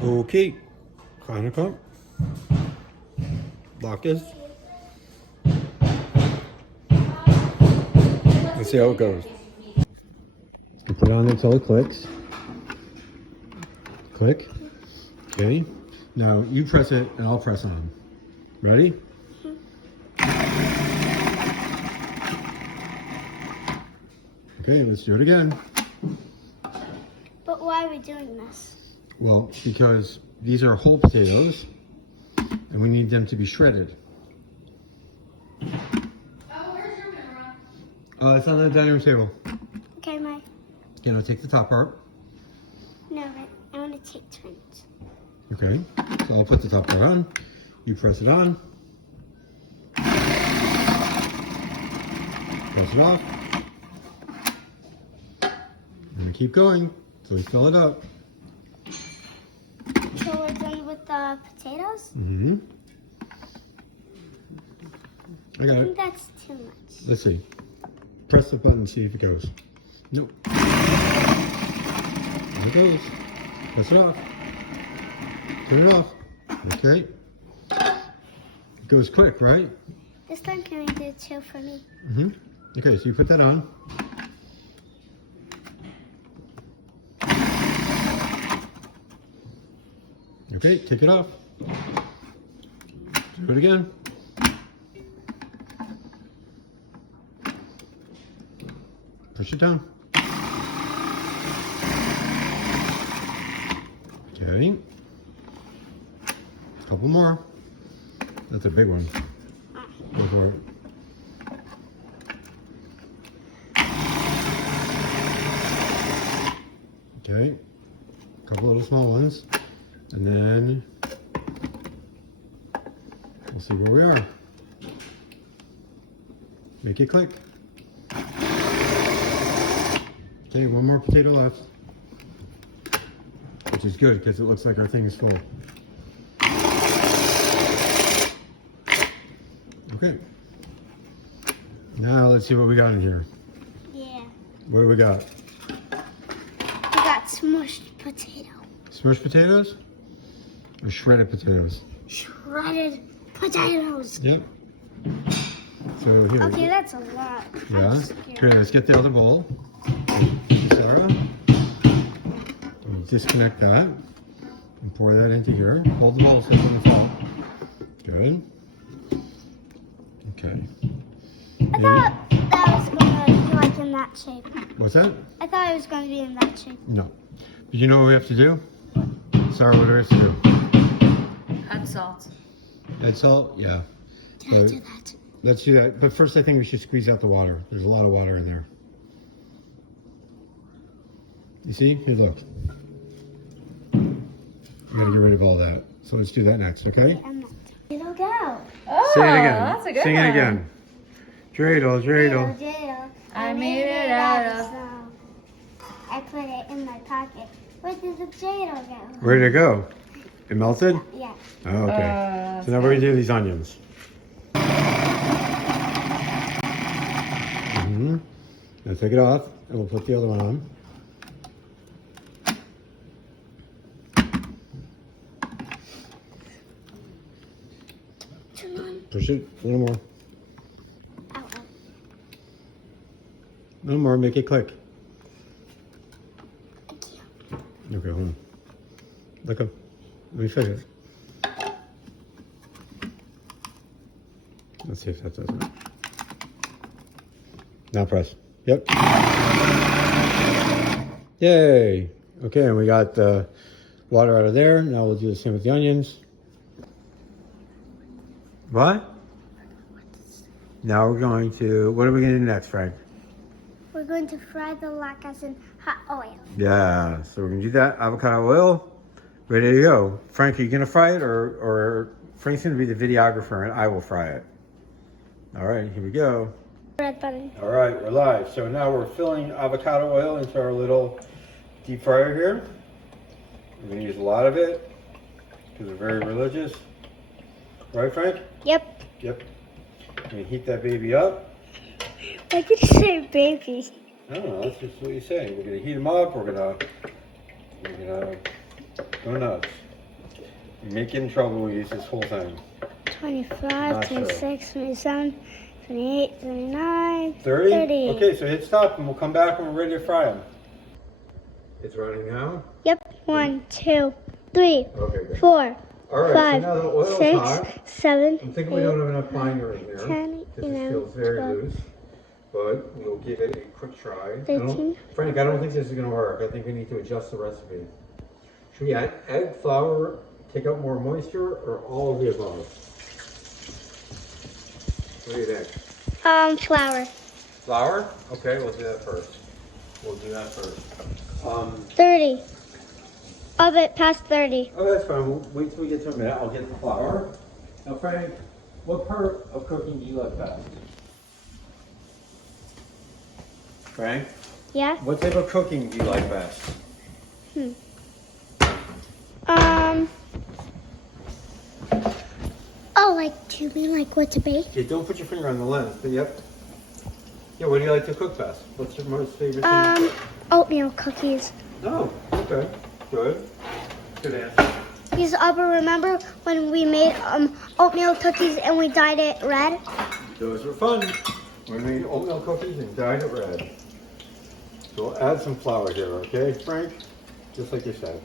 Okay, Chanukah, Latkes. Let's see how it goes. You put it on until it clicks. Click. Okay. Now you press it and I'll press on. Ready? Okay, let's do it again. But why are we doing this? Well, because these are whole potatoes and we need them to be shredded. Oh, where's your camera? It's on the dining room table. Okay, Mike. Okay, now take the top part. No, I want to take turns. Okay, so I'll put the top part on. You press it on. Press it off. And keep going till you fill it up. So we're done with the potatoes? Mm-hmm. I got I it. think that's too much. Let's see. Press the button and see if it goes. Nope. There it goes. Press it off. Turn it off. Okay. It goes quick, right? This time can we do two for me? Mm-hmm. Okay, so you put that on. Okay, take it off. Do it again. Push it down. Okay. A couple more. That's a big one. Go for it. Okay. A couple little small ones. And then we'll see where we are. Make it click. Okay, one more potato left. Which is good because it looks like our thing is full. Okay. Now let's see what we got in here. Yeah. What do we got? We got smushed potato. Smashed potatoes? Or shredded potatoes? Shredded potatoes. Yep. So here. Okay, that's a lot. Yeah. I'm scared. Here, let's get the other bowl. Sara. Disconnect that and pour that into here. Hold the bowl so it doesn't fall. Good. Okay. I thought that was going to be like in that shape. What's that? I thought it was going to be in that shape. No. But you know what we have to do? Sara, what do we have to do? Add salt. Add salt? Yeah. Can I But do that? let's do that. But first I think we should squeeze out the water. There's a lot of water in there. You see? Here, look. You gotta get rid of all that. So let's do that next, okay? I'm not. It'll go. Oh, Say it again. that's a good Sing one. it again. Dreidel, dreidel. Jill, I made it out of snow. I put it in my pocket. Where did the dreidel go? Where'd it go? It melted? Yeah. Oh, okay. So now we're gonna do these onions. Now take it off and we'll put the other one on. Turn on. Push it a little more. Ow, ow. A little more, make it click. Okay, hold on. Look up. Let me fix it. Let's see if that does it. Now press. Yep. Yay! Okay, and we got the water out of there. Now we'll do the same with the onions. What? Now we're going to, what are we going to do next, Frank? We're going to fry the latkes in hot oil. Yeah, so we're going to do that. Avocado oil. Ready to go. Frank, are you going to fry it or Frank's going to be the videographer and I will fry it? All right, here we go. Red button. All right, we're live. So now we're filling avocado oil into our little deep fryer here. We're going to use a lot of it because we're very religious. Right, Frank? Yep. Yep. We're going to heat that baby up. Why did you say baby? I don't know, that's just what you say. We're going to heat them up. We're going to go nuts. You may get in trouble when you use this whole thing. 25, Not sure. 26, 27, 28, 29, 30? 30. Okay, so hit stop and we'll come back when we're ready to fry them. It's running now? Yep. 1, 2, 3, Okay, good. 4, All right, 5, so now the oil's 6, hot. 7, I'm thinking we don't have enough binder in there. 10, This 11, feels very 12, loose. But we'll give it a quick try. 13. Frank, I don't think this is going to work. I think we need to adjust the recipe. Should we add flour, take out more moisture, or all of the above? What do you think? Flour. Flour? Okay, we'll do that first. 30. Of it past 30. Oh, that's fine. We'll wait till we get to a minute. I'll get the flour. Now, Frank, what part of cooking do you like best? Frank, Yeah? what type of cooking do you like best? Oh, like, do you mean like what to bake? Okay, don't put your finger on the lens, but yep. Yeah, what do you like to cook best? What's your most favorite thing to cook? Oatmeal cookies. Oh, okay. Good. Good answer. Because Abba, remember when we made oatmeal cookies and we dyed it red? Those were fun. We made oatmeal cookies and dyed it red. So we'll add some flour here, okay, Frank? Just like you said.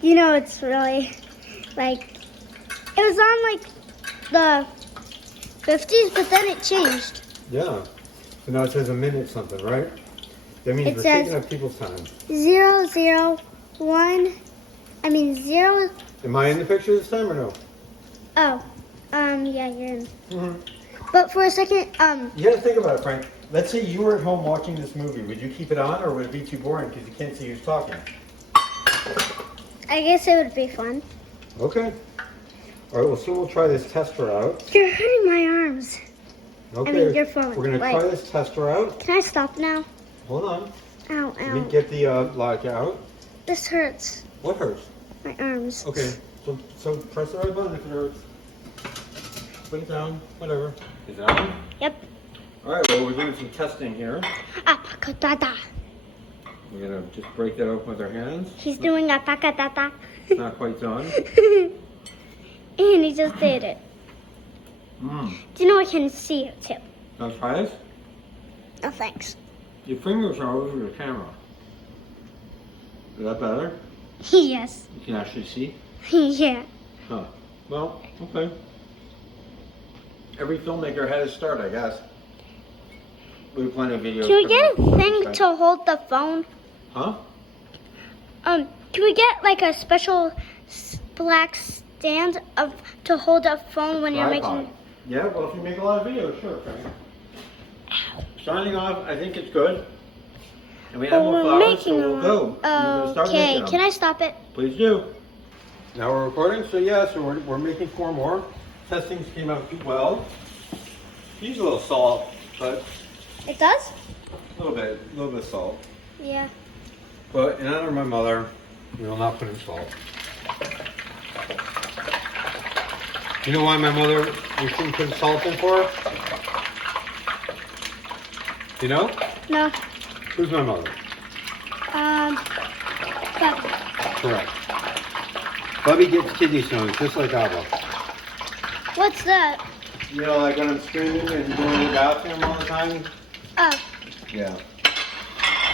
You know, it's really, like, it was on, like, the 50s, but then it changed. Yeah. So now it says a minute something, right? That means It we're says- taking up people's time. 0, 0, 0. Am I in the picture this time or no? Oh, yeah, you're in. Mm-hmm. But for a second, You gotta think about it, Frank. Let's say you were at home watching this movie. Would you keep it on or would it be too boring because you can't see who's talking? I guess it would be fun. Okay. All right, well, so we'll try this tester out. You're hurting my arms. Okay. mean, your phone, We're gonna right. try this tester out. Can I stop now? Hold on. Ow, Let me ow. get the lock out. This hurts. What hurts? My arms. Okay. So press the right button if it hurts. Put it down. Whatever. Is that on? Yep. All right. Well, we're doing some testing here. Apakatata. We're gonna just break that open with our hands. He's doing apakatata. It's not quite done. And he just did it. Mmm. Do you know I can see it too? Now try this. Oh, thanks. Your fingers are over your camera. Is that better? Yes. You can actually see? Yeah. Huh. Well, okay. Every filmmaker had his start, I guess. We have plenty of videos. Can we get from a thing them. to hold the phone? Huh? Can we get like a special black stand to hold a phone when you're Tripod. making? Yeah, well, if you make a lot of videos, sure, Frank. Signing off, I think it's good. And we have more We're flowers, so making we'll one. go. We're gonna start Okay, making them. can I stop it? Please do. Now we're recording, so yeah, so we're making 4 more. Testings came out well. Use a little salt, but It does? a little bit of salt. Yeah. But in honor of my mother, we will not put in salt. You know why my mother, we shouldn't put salt in for her? You know? No. Who's my mother? But Correct. Bubby gets kidney stones, just like Abba. what's that? You know, like when I'm screaming and going to the bathroom all the time? Oh, Yeah.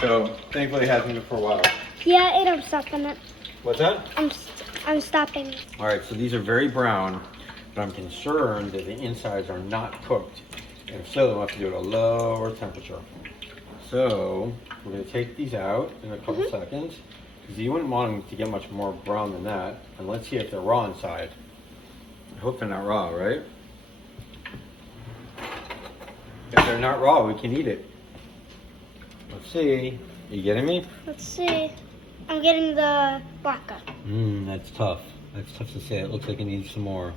So, thankfully it hasn't been for a while. yeah, I'm stopping it. What's that? I'm stopping. All right, so these are very brown, but I'm concerned that the insides are not cooked. And if so, we'll have to do it at a lower temperature. So, we're gonna take these out in a couple seconds, because you wouldn't want them to get much more brown than that. And let's see if they're raw inside. I hope they're not raw, right? If they're not raw, we can eat it. Let's see. Are you getting me? Let's see. I'm getting the blanca. That's tough. That's tough to say. It looks like it needs some more.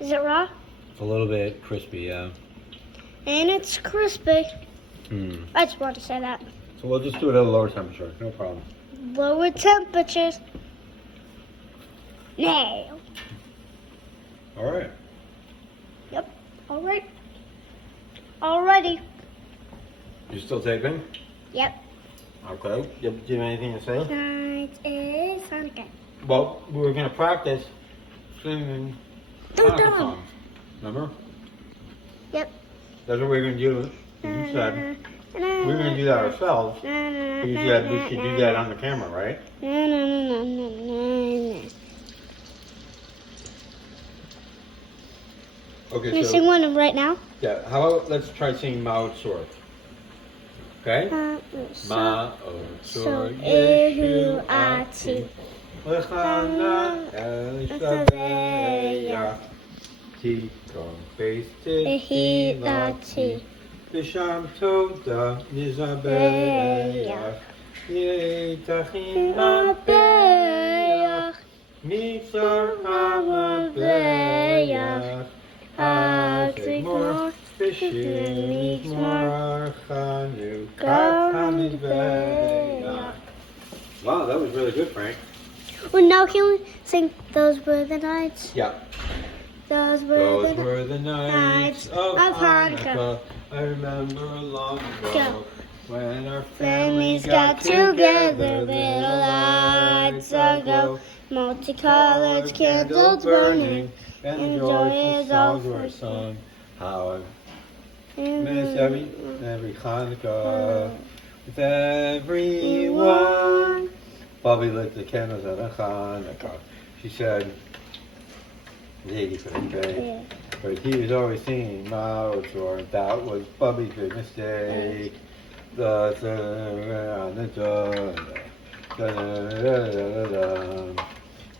Is it raw? It's a little bit crispy, yeah. And it's crispy. I just wanted to say that. So we'll just do it at a lower temperature. No problem. Lower temperatures. No. All right. Yep. All right. Alrighty. You still taping? Yep. Okay. Do you have anything to say? Tonight is Chanukah. Well, we were gonna practice singing Hanukkah Dum-dum. songs. Remember? Yep. That's what we were gonna do. You said we were gonna do that ourselves. You said we should do that on the camera, right? Can Okay, you so sing one right now? yeah. How about let's try singing Ma'od Tzor. Okay? Ma'od So Tzor Ehu Yeshuati Ati L'chana El Shabeya Tikon Beis Tefilati B'Sham Toda Nizabeya Yitachin Abeya Mitzar Hamabeya Azigmor B'Shir Mizmor Chanukah Hamizbeya. Wow, that was really good, Frank. Well, now can we sing Those Were the Nights? Yeah. Those were Those the were the nights of Hanukkah. I remember long ago when our families got together. Little lights aglow, multicolored candles burning, and the joyous songs were sung. How I miss every Hanukkah with everyone. Bobby lit the candles at a Hanukkah. She said, Lady couldn't pay. But he was always singing Ma'od Tzor. That was Bubby's big mistake. The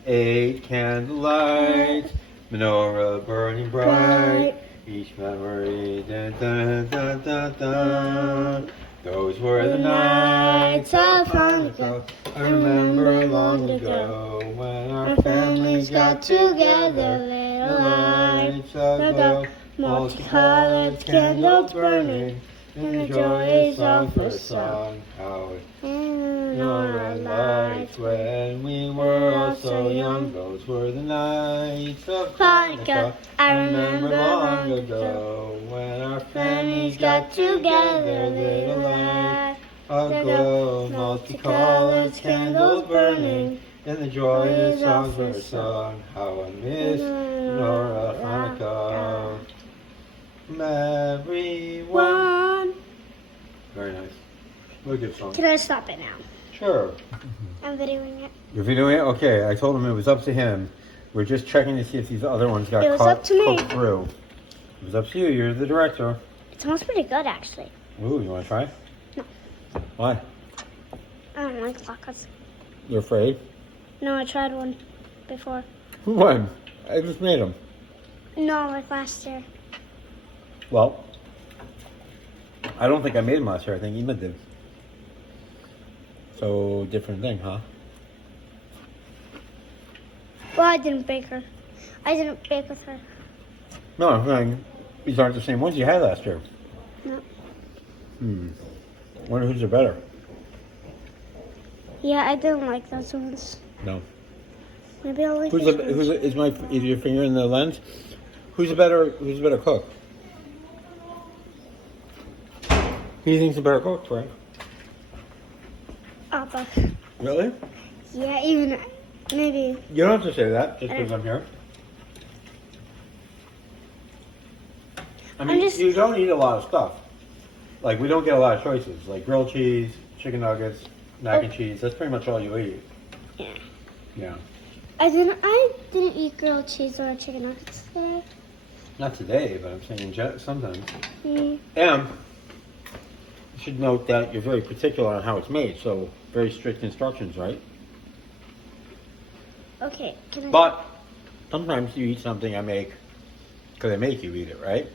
8 candlelights, menorah burning bright. Each memory, dun, dun, dun, dun, dun. Those were the nights of Hanukkah. I remember long ago when our families got together. Little lights aglow, multicolored candles burning, and the joyous songs were sung. How our lights when we were all so young. Those were the nights of Hanukkah. I remember long ago when our families got together. Little lights aglow, multicolored candles burning, and the joyous songs were sung. How I miss Nora Hanukkah from everyone. Very nice. Really good song. Can I stop it now? Sure. I'm videoing it. You're videoing it? Okay, I told him it was up to him. We're just checking to see if these other ones got It was up to me. cooked through. It was up to you. You're the director. It smells pretty good, actually. Ooh, you want to try? No. Why? I don't like latkes. You're afraid? No, I tried one before. When? I just made them. No, like last year. Well, I don't think I made them last year. I think Ema did. So, different thing, huh? Well, I didn't bake her. I didn't bake with her. No, I'm saying these aren't the same ones you had last year. No. Wonder whose are better. Yeah, I didn't like those ones. No. Maybe I'll like Is your finger in the lens? Who's a better cook? Who do you think's a better cook, Frank? Abba. Really? Yeah, even maybe. You don't have to say that just because I'm here. I mean, you don't eat a lot of stuff. Like, we don't get a lot of choices. Like grilled cheese, chicken nuggets, mac and cheese. That's pretty much all you eat. Yeah. Yeah. I didn't eat grilled cheese or chicken nuggets today. Not today, but I'm saying sometimes. Mm. And you should note that you're very particular on how it's made, so very strict instructions, right? Okay. But sometimes you eat something I make because I make you eat it, right?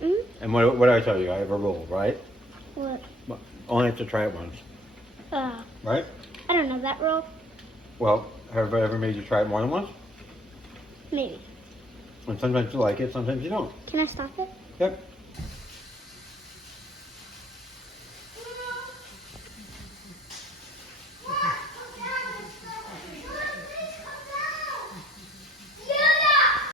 Mm? And what did I tell you? I have a rule, right? What? Only have to try it once, right? I don't know that rule. Well, have I ever made you try it more than once? Maybe. And sometimes you like it, sometimes you don't. Can I stop it? Yep.